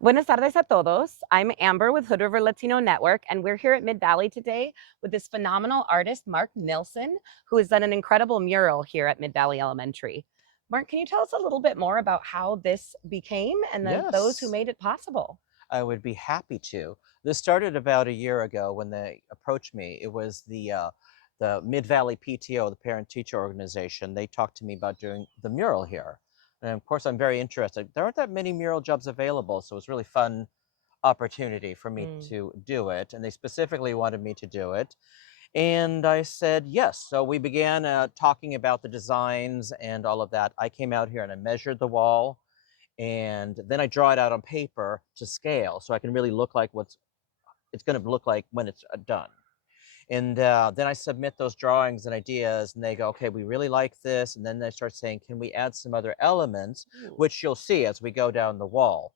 Buenas tardes a todos. I'm Amber with Hood River Latino Network, and we're here at MidValley today with this phenomenal artist, Mark Nilsson, who has done an incredible mural here at MidValley Elementary. Mark, can you tell us a little bit more about how this became and those who Yes, made it possible? I would be happy to. This started about a year ago when they approached me. It was the Mid Valley PTO, the parent teacher organization. They talked to me about doing the mural here. And of course, I'm very interested. There aren't that many mural jobs available, so it was really fun opportunity for me Mm. to do it. And they specifically wanted me to do it. And I said yes. So we began talking about the designs and all of that. I came out here and I measured the wall and then I draw it out on paper to scale so I can really look like what's it's going to look like when it's done. And then I submit those drawings and ideas, and they go, "Okay, we really like this." And then they start saying, "Can we add some other elements?" Ooh. Which you'll see as we go down the wall.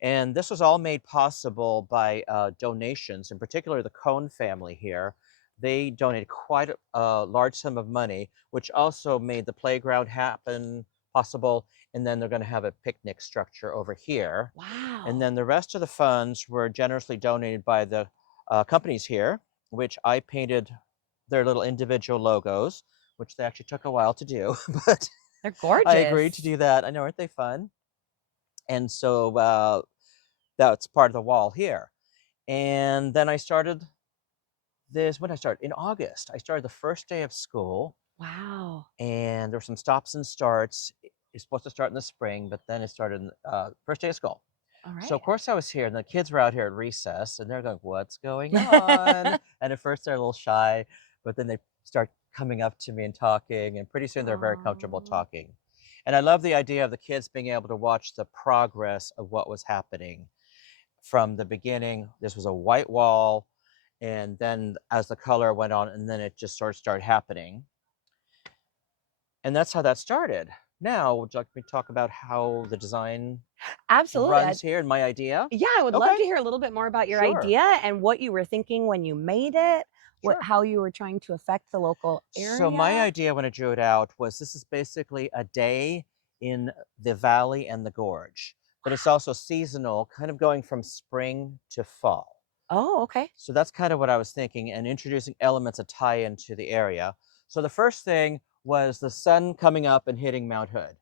And this was all made possible by donations, in particular the Cohn family here. They donated quite a large sum of money, which also made the playground happen possible. And then they're going to have a picnic structure over here. And Wow. then the rest of the funds were generously donated by the companies here, which I painted their little individual logos, which they actually took a while to do, but They're I agreed to gorgeous. do that. I know, aren't they fun? And so that's part of the wall here. And then I started this when I started in August. I started the first day of school, Wow. and there were some stops and starts. It's supposed to start in the spring, but then it started first day of school. All So right. of course I was here, and the kids were out here at recess, and they're going, "What's going on?" And at first they're a little shy, but then they start coming up to me and talking, and pretty soon they're very comfortable Aw. talking. And I love the idea of the kids being able to watch the progress of what was happening from the beginning. This was a white wall, and then as the color went on, and then it just sort of started happening. And that's how that started. Now, would you like me to talk about how the design Absolutely. runs here and my idea? Yeah, I would love Okay, to hear a little bit more about your sure, idea and what you were thinking when you made it, sure. how you were trying to affect the local So my area. idea when I drew it out was this is basically a day in the valley and the gorge, but it's also seasonal, kind of going from spring to fall. Oh, okay. So that's kind of what I was thinking and introducing elements that tie into the area. So the first thing was the sun coming up and hitting Mount Hood.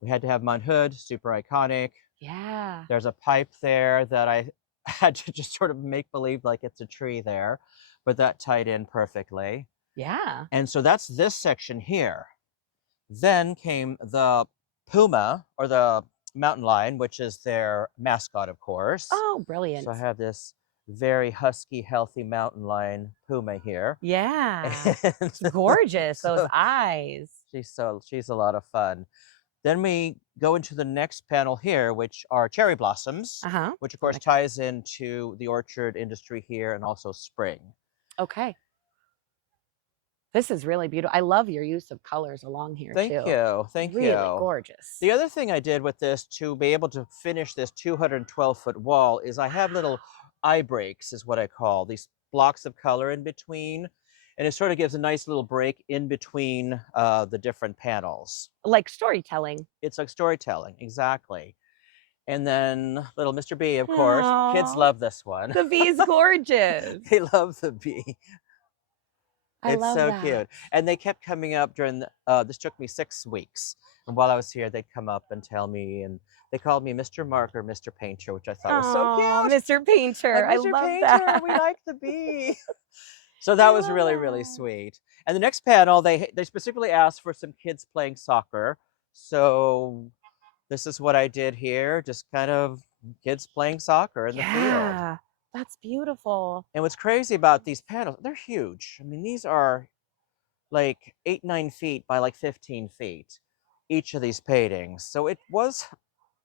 We had to have Mount Hood, super iconic. Yeah. There's a pipe there that I had to just sort of make believe like it's a tree there, but that tied in perfectly. Yeah. And so that's this section here. Then came the puma or the mountain lion, which is their mascot, of course. Oh, So I brilliant. have this very husky, healthy mountain lion puma here. Yeah. And It's gorgeous, those so eyes. she's a lot of fun. Then we go into the next panel here, which are cherry blossoms, Uh-huh. which of The course next one. ties into the orchard industry here and also spring. Okay. This is really beautiful. I love your use of colors along here Thank too. you. Thank Really you. gorgeous. The other thing I did with this to be able to finish this 212-foot wall is I have little eye breaks, is what I call these blocks of color in between. And it sort of gives a nice little break in between the different panels. Like storytelling. It's like storytelling, exactly. And then little Mr. B, of course. Kids Oh, love this one. the bee's gorgeous. They love the bee. I It's love so that. cute. And they kept coming up during this took me 6 weeks. And while I was here, they'd come up and tell me, and they called me Mr. Mark or Mr. Painter, which I thought was so Oh, cute. Mr. Painter. Like, I Mr. love Painter, we that. like the bee. So I that was love really, really that. sweet. And the next panel, they specifically asked for some kids playing soccer. So this is what I did here, just kind of kids playing soccer in the field. Yeah, that's beautiful. And what's crazy about these panels, they're huge. I mean, these are like 8, 9 feet by like 15 feet, each of these paintings. So it was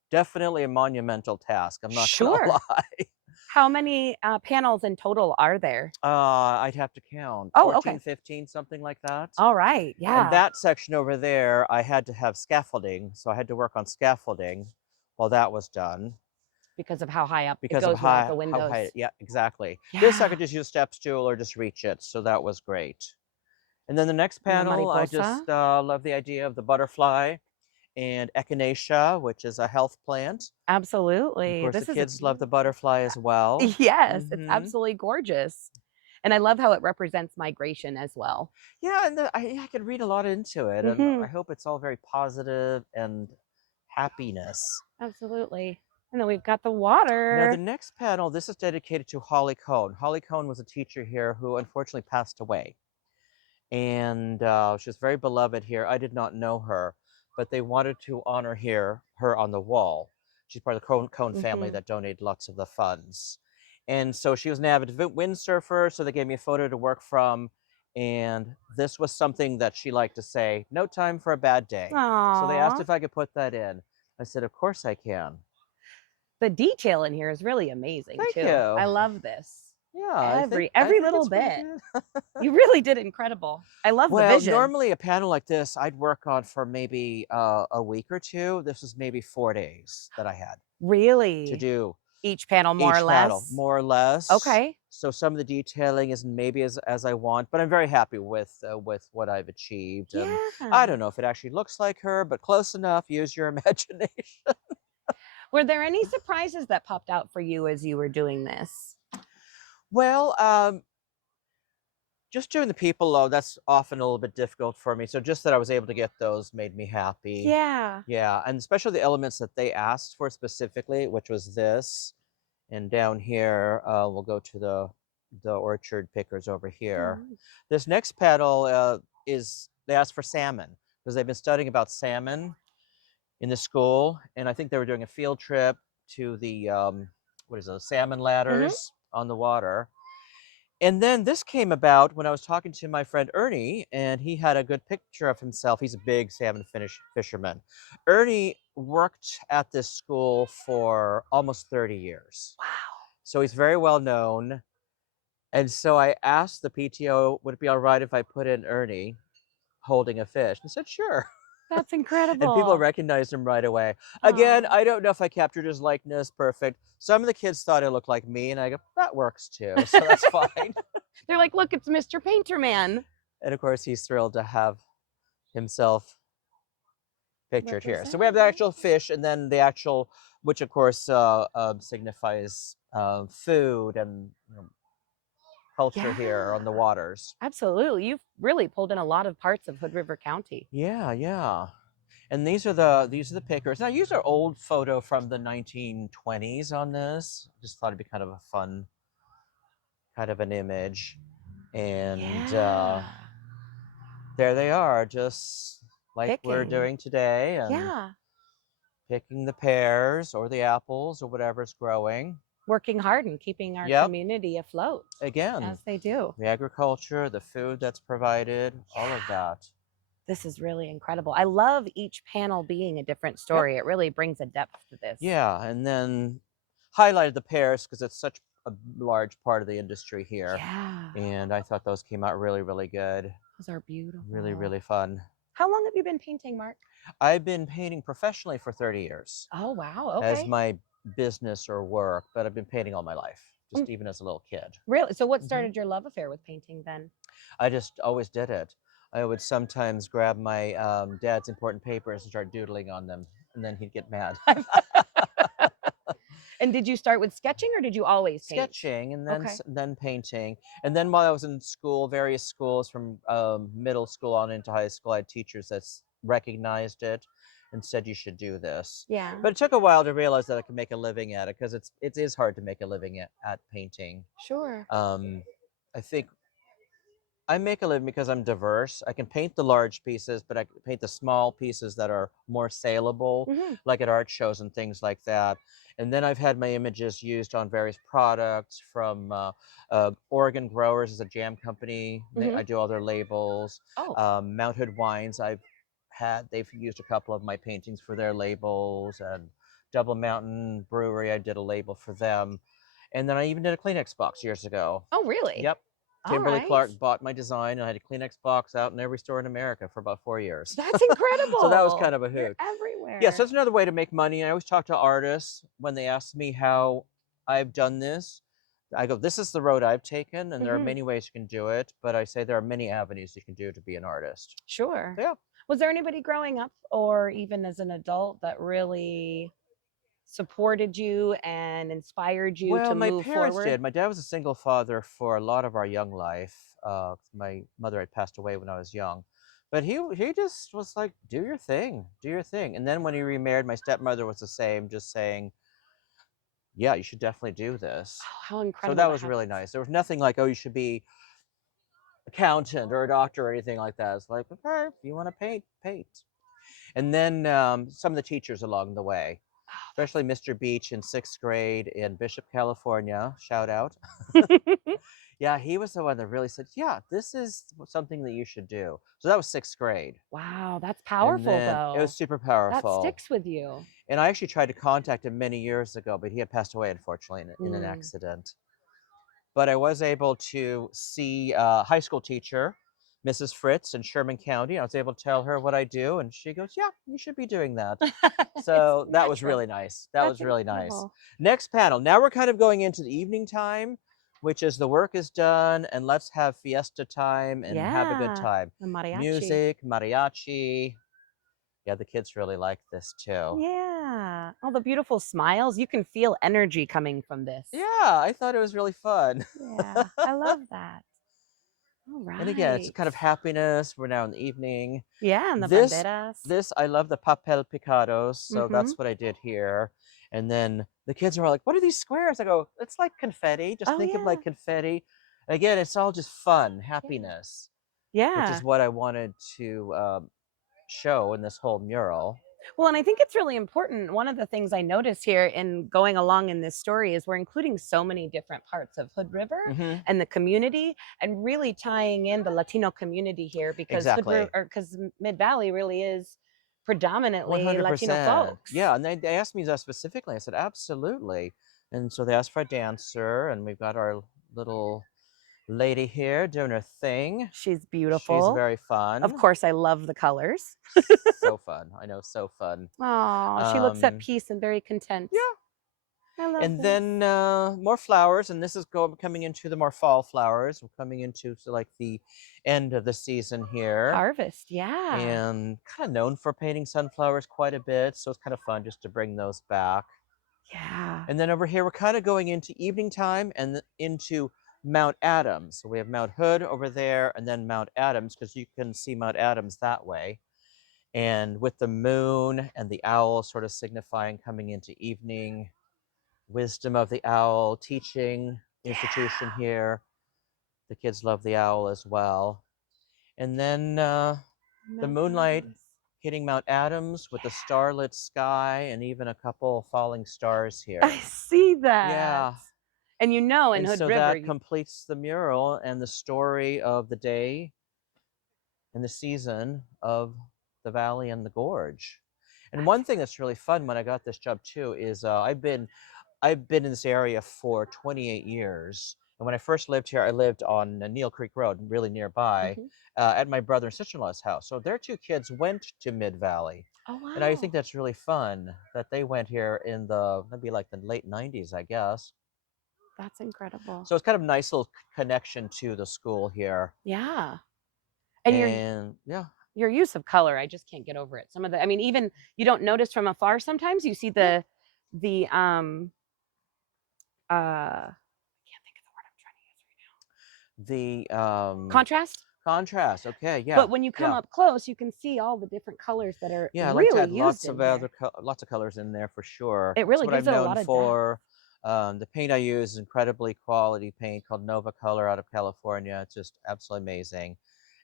definitely a monumental task. I'm not gonna Sure. lie. How many, panels in total are there? I'd have to count Oh, 14, okay. 15, something like that. Alright, And yeah, that section over there, I had to have scaffolding. So I had to work on scaffolding while that was done because of how high up it because of goes without the how high, windows. yeah, exactly. This I Yeah, could just use a step stool or just reach it. So that was great. And then the next and the panel, I mariposa. just love the idea of the butterfly. and echinacea, which is a health plant. And of Absolutely. course, the This is a kids love the beautiful. butterfly as well. Yes, it's Hmm. absolutely gorgeous. And I love how it represents migration as well. Yeah, and I could read a lot into it, and I Mhm. hope it's all very positive and happiness. Absolutely. And then we've got the Now, the water. next panel, this is dedicated to Holly Cohn. Holly Cohn was a teacher here who unfortunately passed away. And she was very beloved here. I did not know her, but they wanted to honor her on the wall. She's part of the Cohn family Mhm. that donated lots of the funds. And so she was an avid windsurfer, so they gave me a photo to work from. And this was something that she liked to say, no time for a bad day. So they asked Aw. if I could put that in. I said, of course I can. The detail in here is really amazing Thank too. you. I love this. Yeah, I Every think little it's pretty bit. good. You really did incredible. I love the Well, vision. normally a panel like this, I'd work on for maybe a week or two. This was maybe 4 days that I had to Really? do Each panel more or each panel, less? more or less. Okay. So some of the detailing isn't maybe as I want, but I'm very happy with what I've achieved. And I Yeah. don't know if it actually looks like her, but close enough. Use your imagination. Were there any surprises that popped out for you as you were doing this? Well, just doing the people low, that's often a little bit difficult for me. So just that I was able to get those made me happy. Yeah. Yeah, and especially the elements that they asked for specifically, which was this. And down here, we'll go to the orchard pickers over here. Oh. This next panel is they asked for salmon because they've been studying about salmon in the school, and I think they were doing a field trip to the what is it, salmon Mhm. ladders on the water. And then this came about when I was talking to my friend Ernie, and he had a good picture of himself. He's a big salmon fisherman. Ernie worked at this school for almost 30 years. Wow. So he's very well known. And so I asked the PTO, would it be all right if I put in Ernie holding a fish? And he said, sure. That's And people incredible. recognized him right away. Again, Oh. I don't know if I captured his likeness perfect. Some of the kids thought I looked like me, and I go, that works too. So that's fine. They're like, "Look, it's Mr. Painter Man." And of course, he's thrilled to have himself pictured here. So we have Represented, the yeah. actual fish, and then the actual, which of course signifies food and culture here on the Yeah. waters. Absolutely. You've really pulled in a lot of parts of Hood River County. Yeah, yeah. And these are the pickers. Now, these are old photo from the 1920s on this. Just thought it'd be kind of a fun, kind of an image. And Yeah. there they are, just like we're Picking. doing today, and Yeah. picking the pears or the apples or whatever's growing. Working hard and keeping our Yep. community afloat, Again, as they do. the agriculture, the food that's provided, all of Yeah. that. This is really incredible. I love each panel being a different Yep. story. It really brings a depth to this. Yeah, and then highlighted the pears because it's such a large part of the industry here. Yeah. And I thought those came out really, really good. Those are beautiful. Really, really fun. How long have you been painting, Mark? I've been painting professionally for 30 years Oh, wow. as Okay. my business or work, but I've been painting all my life, Mm, just even as a little kid. really? So what Hmm. started your love affair with painting then? I just always did it. I would sometimes grab my dad's important papers and start doodling on them, and then he'd get mad. And did you start with sketching or did you always paint? Sketching and Okay. then painting. And then while I was in school, various schools from middle school on into high school, I had teachers that recognized it and said you should do this. Yeah. But it took a while to realize that I could make a living at it because it is hard to make a living at painting. Sure. I think I make a living because I'm diverse. I can paint the large pieces, but I can paint the small pieces that are more saleable, Hmm. like at art shows and things like that. And then I've had my images used on various products from Oregon Growers is a jam company. Hmm. I do all their labels. Oh, Mount Hood Wines, they've used a couple of my paintings for their labels. And Double Mountain Brewery, I did a label for them. And then I even did a Kleenex box years ago. oh, really? Yep. All Kimberly right. Clark bought my design, and I had a Kleenex box out in every store in America for about 4 years. That's So that was incredible. kind of a You're hoot. Yeah, so everywhere. that's another way to make money. I always talk to artists when they ask me how I've done this. I go, this is the road I've taken, and there are Hmm. many ways you can do it, but I say there are many avenues you can do to be an artist. Sure. Yeah. Was there anybody growing up or even as an adult that really supported you and inspired you Well, to my move parents forward? did. My dad was a single father for a lot of our young life. My mother had passed away when I was young, but he just was like, "Do your thing, do your thing." And then when he remarried, my stepmother was the same, just saying, "Yeah, you should definitely do this." Oh, how So incredible that to was have really this. nice. There was nothing like, "Oh, you should be accountant or a doctor or anything like that." It's like, okay, if you want to paint, paint. And then some of the teachers along the way, Oh, especially Mr. Beach in sixth grade in Bishop, California. Shout out. that's Yeah, he was the one that really said, "Yeah, this is something that you should do." So that was sixth grade. wow, that's And powerful then it was though. super That powerful. sticks with you. And I actually tried to contact him many years ago, but he had passed away, unfortunately, in an Mm. accident. But I was able to see a high school teacher, Mrs. Fritz in Sherman County. I was able to tell her what I do, and she goes, "Yeah, you should be doing that." It's So that was natural. really nice. That That's was really nice. incredible. Next panel. Now we're kind of going into the evening time, which is the work is done, and let's have fiesta time and have a good Yeah, time. the mariachi. Music, mariachi. Yeah, the kids really like this too. Yeah, all the beautiful smiles. You can feel energy coming from this. Yeah, I thought it was really fun. Yeah, I love that. All And again, it's a right. kind of happiness. We're now in the evening. Yeah, and the This banderas. this I love the papel picados, so Mm-hmm. that's what I did here. And then the kids are all like, "What are these squares?" I go, "It's like confetti. Just Oh think of yeah. like confetti." Again, it's all just fun, Yeah. happiness, which is Yeah. what I wanted to show in this whole mural. Well, and I think it's really important. One of the things I notice here in going along in this story is we're including so many different parts of Hood River Hmm. and the community and really tying in the Latino community here because Hood River Exactly. or because Mid Valley really is predominantly Latino 100%. folks. Yeah, and they asked me that specifically. I said, "Absolutely." And so they asked for a dancer, and we've got our little lady here doing her thing. She's She's beautiful. very Of fun. course, I love the colors. So fun. I know, so fun. Oh, she looks at Um, peace and very content. yeah. I love And this. then more flowers, and this is coming into the more fall flowers. We're coming into like the end of the season here, Harvest, yeah. and kind of known for painting sunflowers quite a bit, so it's kind of fun just to bring those back. Yeah. And then over here, we're kind of going into evening time and into Mount Adams. So we have Mount Hood over there, and then Mount Adams, because you can see Mount Adams that way. And with the moon and the owl sort of signifying coming into evening, wisdom of the owl, teaching institution Yeah. here. The kids love the owl as well. And then the Mount moonlight Adams. hitting Mount Adams with the Yeah. starlit sky and even a couple falling stars I here. see that. Yeah. And you know in And Hood so River, that completes the mural and the story of the day and the season of the valley and the gorge. And that's one thing that's really fun when I got this job too is I've been in this area for 28 years. And when I first lived here, I lived on Neal Creek Road, really nearby, mhm. at my brother and sister-in-law's house. So their two kids went to Mid Valley. Oh, And I think wow. that's really fun that they went here in the maybe like the late 90s, I guess. That's incredible. So it's kind of a nice little connection to the school here. Yeah. And And yeah, your use of color, I just can't get over it. Some of the I mean, even you don't notice from afar sometimes you see yeah. the I can't think of the word I'm trying to use right The now. Contrast? contrast. Okay, yeah, But when you come yeah. up close, you can see all the different colors that are Yeah, I like to really add used lots in of here. lots of colors in there for sure. It That's really what gives I'm it a known lot of depth. for. The paint I use is incredibly quality paint called Nova Color out of California. It's just absolutely amazing.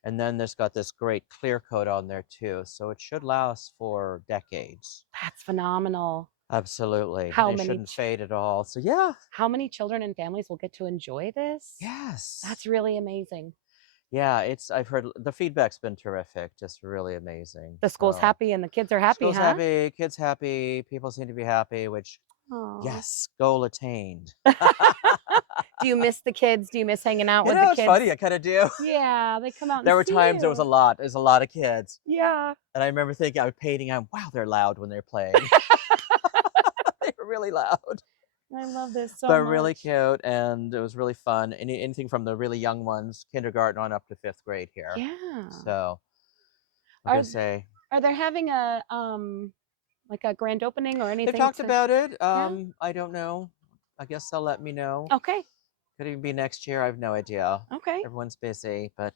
And then there's got this great clear coat on there too, so it should last for decades. That's phenomenal. Absolutely, How and it many shouldn't fade at all. So yeah, how many children and families will get to enjoy this? yes, That's really amazing. yeah. I've heard the feedback's been terrific, just really amazing. The school's So happy and the kids are happy, school's huh? happy, kids happy, people seem to be happy, which Aw. yes, goal attained. Do you miss the kids? Do you miss hanging out You with the know, it's funny, kids? I kinda do. Yeah, they come out and There were see times you. there's a lot of kids, Yeah. and I remember thinking I was painting, wow, they're loud when they're playing. They were really loud, I love this so but really much. cute, and it was really fun. Anything from the really young ones, kindergarten on up to 5th grade here. Yeah. So, Like I Are say, are they having a like a grand opening or they've anything talked to about it. yeah? I don't know. I guess they'll let me know. Okay. Could even be next year. I have no idea. Okay. Everyone's busy, but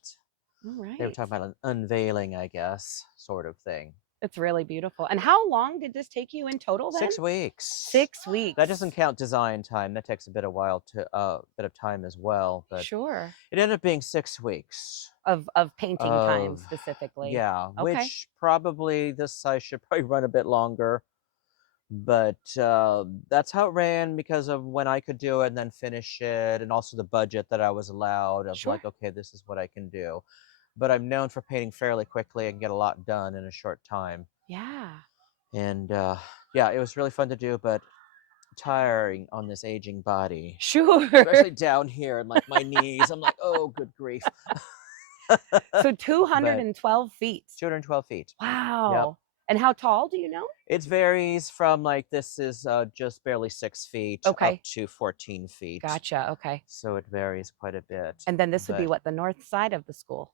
All they were right. talking about an unveiling, I guess, sort of thing. It's really beautiful. And how long did this take you in total then? 6 weeks. 6 That doesn't weeks. count design time. That takes a bit of while to bit of time as well. But Sure. it ended up being 6 weeks Of painting time of specifically. yeah, Okay. which probably this size should probably run a bit longer. But that's how it ran because of when I could do it and then finish it, and also the budget that I was allowed of Sure. like, okay, this is what I can do. But I'm known for painting fairly quickly and get a lot done in a short time. Yeah. And yeah, it was really fun to do, but tiring on this aging body, Sure. especially down here and like my knees. I'm like, oh, good grief. So But 212 feet. 212 feet. Yep. Wow. And how tall do you know? It varies from like this is just barely 6 feet up Okay. to 14 feet. Gotcha. Okay. So it varies quite a bit. And then this would be But what, the north side of the school?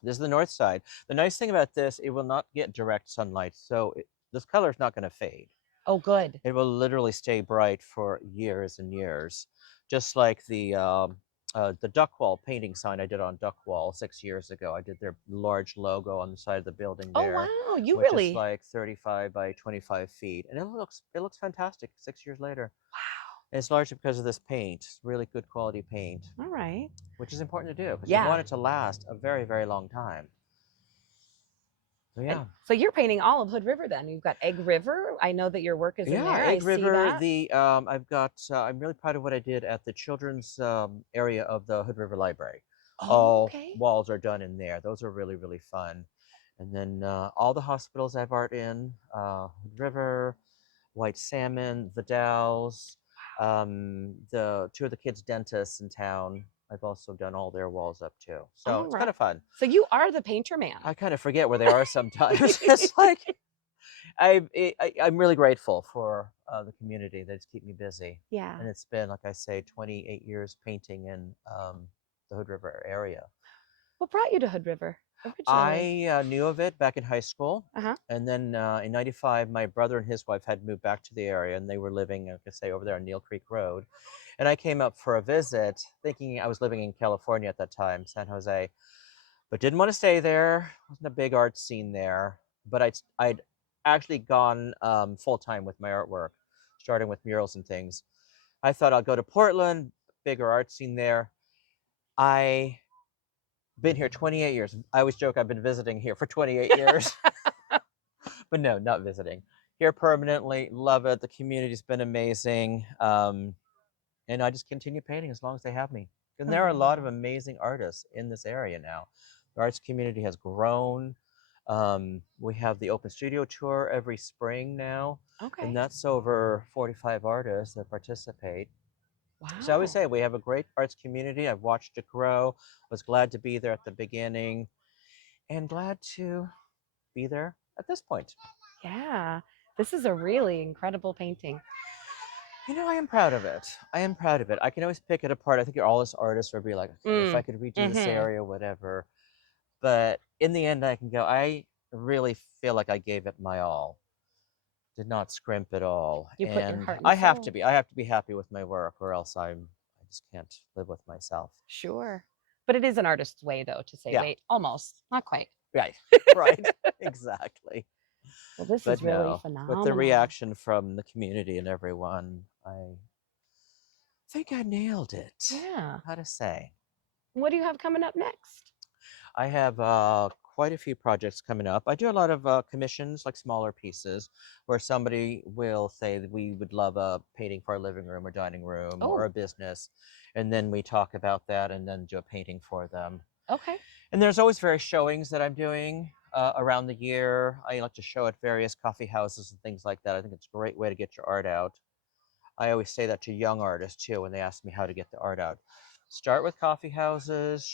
this is the north side. The nice thing about this, it will not get direct sunlight. So this color is not going to fade. Oh, good. It will literally stay bright for years and years. Just like the duck wall painting sign I did on duck wall 6 years ago. I did their large logo on the side of the building Oh, there, wow. You which is really, like 35 by 25 feet, and it looks fantastic 6 years later. wow. And it's largely because of this paint. It's really good quality paint, All right. which is important to do because you Yeah. want it to last a very, very long time. So And yeah. so you're painting all of Hood River then. You've got Egg River. I know that your work is in Yeah, there. I Egg see River. that. I'm really proud of what I did at the children's area of the Hood River Library. Oh, All okay. walls are done in there. Those are really, really fun. And then all the hospitals I have art in, Hood River, White Salmon, Vidal's, the two of the kids' dentists in town. I've also done all their walls up too. So All it's kind right. of fun. So you are the painter man. I kind of forget where they are sometimes. It's like I'm really grateful for the community that's keep me busy, Yeah. and it's been like I say, 28 years painting in the Hood River area. What brought you to Hood River originally? I knew of it back in high school, Uh-huh. and then in '95, my brother and his wife had moved back to the area, and they were living, like I say, over there on Neil Creek Road. And I came up for a visit, thinking I was living in California at that time, San Jose, but didn't want to stay there. Wasn't a big art scene there, but I'd actually gone full time with my artwork, starting with murals and things. I thought I'll go to Portland, bigger art scene there. I been here 28 years. I always joke I've been visiting here for 28 years, but no, not visiting. Here permanently, love it. The community's been amazing, and I just continue painting as long as they have me. And there are a lot of Oh, amazing artists in this area now. The arts community has grown. We have the open studio tour every spring now, and okay. that's over 45 artists that participate. So I would Wow. say we have a great arts community. I've watched it grow. Was glad to be there at the beginning, and glad to be there at this point. Yeah. This is a really incredible painting. I am proud of it. I am proud of it. I can always pick it apart. I think all us artists would be like, okay, if I Mm. could redo this Mm-hmm. area, whatever. But in the end, I can go, I really feel like I gave it my all. Did not scrimp at all. You put your And heart and I have to soul. be. I have to be happy with my work, or else I just can't live with myself. Sure. But it is an artist's way, though, to say, Yeah. wait, almost, not quite. Right. Right. Exactly. Well, this is But really no, with the phenomenal. reaction from the community and everyone, I think I nailed it. Yeah. How to say? What do you have coming up next? I have quite a few projects coming up. I do a lot of commissions, like smaller pieces, where somebody will say that we would love a painting for our living room or dining room or Oh, a business, and then we talk about that and then do a painting for them. okay. And there's always various showings that I'm doing around the year. I like to show at various coffee houses and things like that. I think it's a great way to get your art out. I always say that to young artists too when they ask me how to get the art out. Start with coffee houses,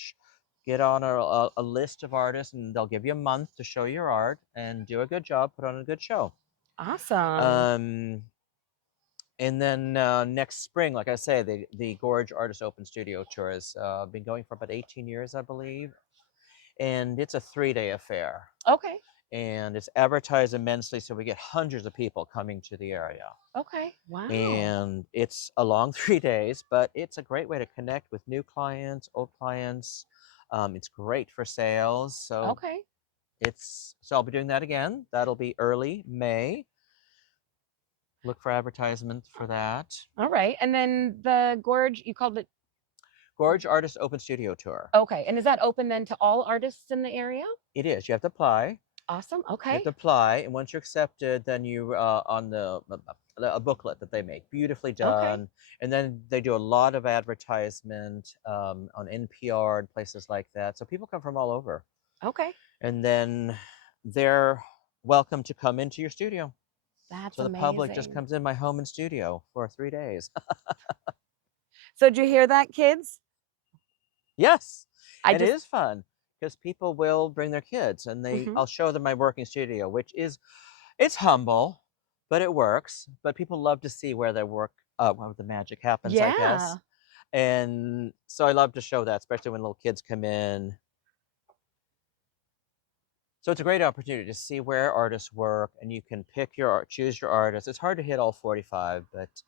get on a list of artists, and they'll give you a month to show your art and do a good job, put on a good show. Awesome. Um, and then next spring, like I say, the Gorge Artist Open Studio Tour has been going for about 18 years, I believe. And it's a 3-day affair. Okay. and it's advertised immensely, so we get hundreds of people coming to the area. Okay. Wow. And it's a long 3 days, but it's a great way to connect with new clients, old clients. It's great for sales. So Okay. I'll be doing that again. That'll be early May. Look for advertisements for that. All right. And then the gorge, you called it. Gorge Artist Open Studio Tour. Okay. And is that open then to all artists in the area? It is. You have to apply. Awesome. You Okay. have to apply, and once you're accepted, then you on a booklet that they make, beautifully Okay. done, and then they do a lot of advertisement on NPR and places like that. So people come from all over, Okay. and then they're welcome to come into your studio. That's So the public just amazing. comes in my home and studio for 3 days. So did you hear that, kids? Yes, I and it just. is fun because people will bring their kids, and Mhm. I'll show them my working studio, which is it's humble, but it works. But people love to see where their work, where the magic happens, I Yeah. guess. And so I love to show that, especially when little kids come in. So it's a great opportunity to see where artists work, and you can pick your art, choose your artist. It's hard to hit all 45, but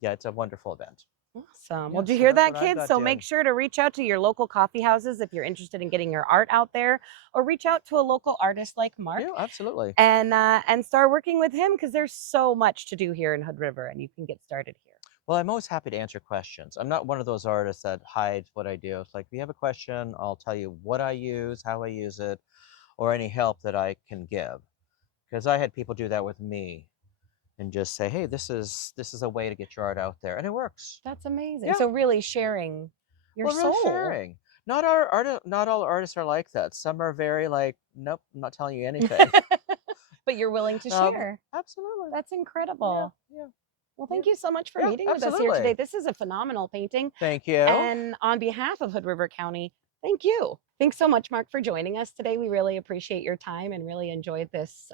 yeah, it's a wonderful event. Awesome. Well, Yeah, did you so hear that's that, what I've kids? got So make doing. sure to reach out to your local coffee houses if you're interested in getting your art out there, or reach out to a local artist like Mark Yeah, absolutely. and start working with him because there's so much to do here in Hood River, and you can get started here. Well, I'm always happy to answer questions. I'm not one of those artists that hides what I do. It's like, if you have a question, I'll tell you what I use, how I use it, or any help that I can give. Because I had people do that with me and just say, "Hey, this is a way to get your art out there," and it works. That's amazing. Yeah, So really sharing your well, really soul. sharing. Not all artists are like that. Some are very like, "Nope, I'm not telling you anything." But you're willing to share. Absolutely. That's Yeah, incredible. yeah, Well, yeah, thank you so much for yeah, meeting with us here today. absolutely. This is a phenomenal painting. Thank you. And on behalf of Hood River County, thank you. Thanks so much, Mark, for joining us today. We really appreciate your time and really enjoyed this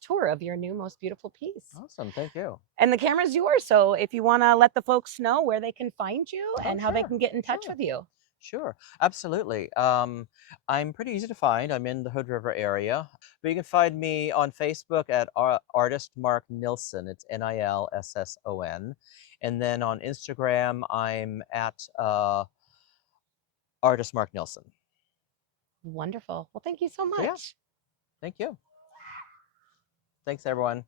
tour of your new most beautiful piece. Awesome. Thank you. And the camera's yours, so if you want to let the folks know where they can find you Oh, and how they sure, can get in touch sure. with you. Sure, absolutely. I'm pretty easy to find. I'm in the Hood River area, but you can find me on Facebook at artist Mark Nilsson. It's Nilsson, and then on Instagram I'm at artist Mark Nilsson. Wonderful. Well, thank you so So yeah, much. thank you. Thanks everyone.